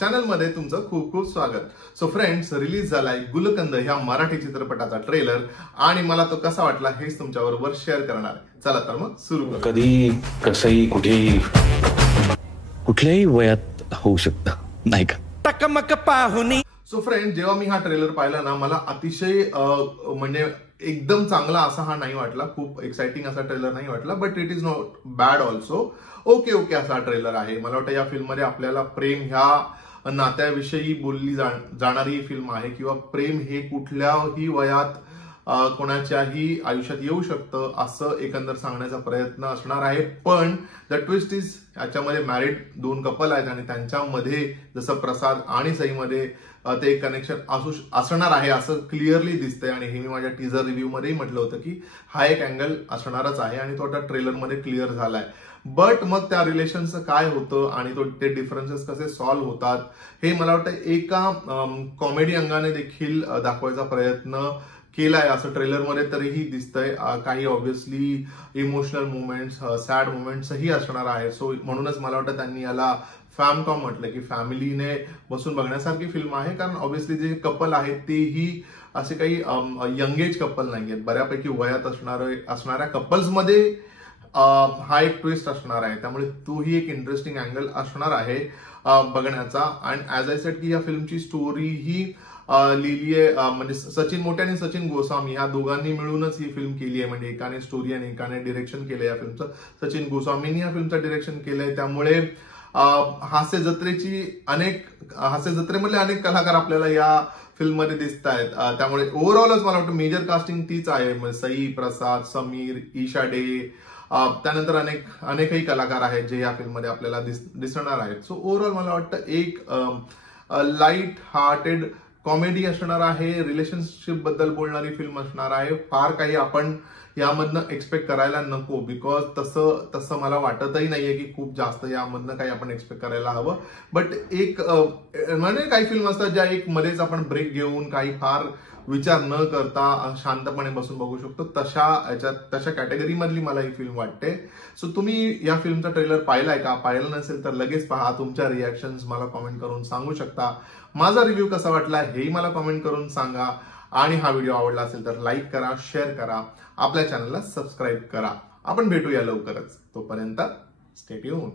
चॅनलमध्ये तुमचं खूप खूप स्वागत. सो फ्रेंड्स, रिलीज झालाय गुलकंद ह्या मराठी चित्रपटाचा ट्रेलर आणि मला तो कसा वाटला हेच तुमच्याबरोबर शेअर करणार आहे. चला तर मग सुरू करू. कधी कसंही कुठेही कुठल्याही वयात होऊ शकतं, नाही का? टकमक पाहुनी. सो फ्रेंड, जेव्हा मी हा ट्रेलर पाहिला ना, मला अतिशय म्हणजे एकदम चांगला असा हा नाही वाटला. खूप एक्साइटिंग असा ट्रेलर नाही वाटला, but it is not bad also. Okay असा ट्रेलर आहे. मला वाटतं या फिल्ममध्ये आपल्याला प्रेम ह्या नात्याविषयी बोलली जाणारी फिल्म आहे, किंवा प्रेम हे कुठल्याही वयात कोणाच्याही आयुष्यात येऊ शकतं असं एकंदर सांगण्याचा प्रयत्न असणार आहे. पण द ट्विस्ट इज, याच्यामध्ये मॅरिड 2 कपल आहेत आणि त्यांच्यामध्ये जसं प्रसाद आणि सईमध्ये ते कनेक्शन असणार आहे असं क्लिअरली दिसतंय. आणि हे मी माझ्या टीजर रिव्ह्यू मध्येही म्हटलं होतं की हा एक अँगल असणारच आहे आणि तो आता ट्रेलरमध्ये क्लिअर झालाय. बट मग त्या रिलेशनचं काय होतं आणि ते डिफरन्सेस कसे सॉल्व्ह होतात हे मला वाटतं एका कॉमेडी अंगाने देखील दाखवायचा प्रयत्न केलाय असं ट्रेलरमध्ये तरीही दिसतंय. काही ऑब्व्हियसली इमोशनल मुवमेंट्स, सॅड मुवमेंट्सही असणार आहे. सो म्हणूनच मला वाटतं त्यांनी याला फॅमकॉम म्हटलं, की फॅमिलीने बसून बघण्यासारखी फिल्म आहे. कारण ऑब्व्हियसली जे कपल आहेत तेही असे काही यंग एज कपल नाहीयेत, बऱ्यापैकी वयात असणाऱ्या कपल्समध्ये हा एक ट्विस्ट असणार आहे. त्यामुळे तोही एक इंटरेस्टिंग अँगल असणार आहे बघण्याचा. अँड ऍज आय सेड की या फिल्मची स्टोरी ही लिहिली आहे म्हणजे सचिन मोटे आणि सचिन गोस्वामी या दोघांनी मिळूनच ही फिल्म केली आहे. म्हणजे एकाने स्टोरी आणि एकाने डिरेक्शन केलंय या फिल्मचं. सचिन गोस्वामींनी या फिल्मचं डिरेक्शन केलंय. त्यामुळे हास्य जत्रेमधले अनेक कलाकार आपल्याला या फिल्ममध्ये दिसत आहेत. त्यामुळे ओव्हरऑलच मला वाटतं मेजर कास्टिंग तीच आहे. सई, प्रसाद, समीर, ईशा डे, त्यानंतर अनेकही कलाकार आहेत जे या फिल्ममध्ये आपल्याला दिसणार आहेत. सो ओव्हरऑल मला वाटतं एक लाईट हार्टेड कॉमेडी असणार आहे, रिलेशनशिप बद्दल बोलणारी फिल्म असणार आहे. फार काही आपण यामधनं एक्सपेक्ट करायला नको, बिकॉज तसं मला वाटतही नाहीये की खूप जास्त यामधनं काही आपण एक्सपेक्ट करायला हवं. बट एक म्हणजे काही फिल्म असतात ज्या एक मध्येच आपण ब्रेक घेऊन काही फार विचार न करता शांतपणे बसून बघू शकतो, तशा कॅटेगरी मधली मला ही फिल्म वाटते. सो तुम्ही या फिल्मचा ट्रेलर पाहिलाय का? पाहिलं नसेल तर लगेच पहा. तुमच्या रिॲक्शन्स मला कॉमेंट करून सांगू शकता. माझा रिव्ह्यू कसा वाटला हेही मला कॉमेंट करून सांगा. आणि हा व्हिडिओ आवडला असेल तर लाईक करा, शेअर करा, आपल्या चॅनलला सबस्क्राईब करा. आपण भेटूया लवकरच. तोपर्यंत स्टे ट्यून्ड.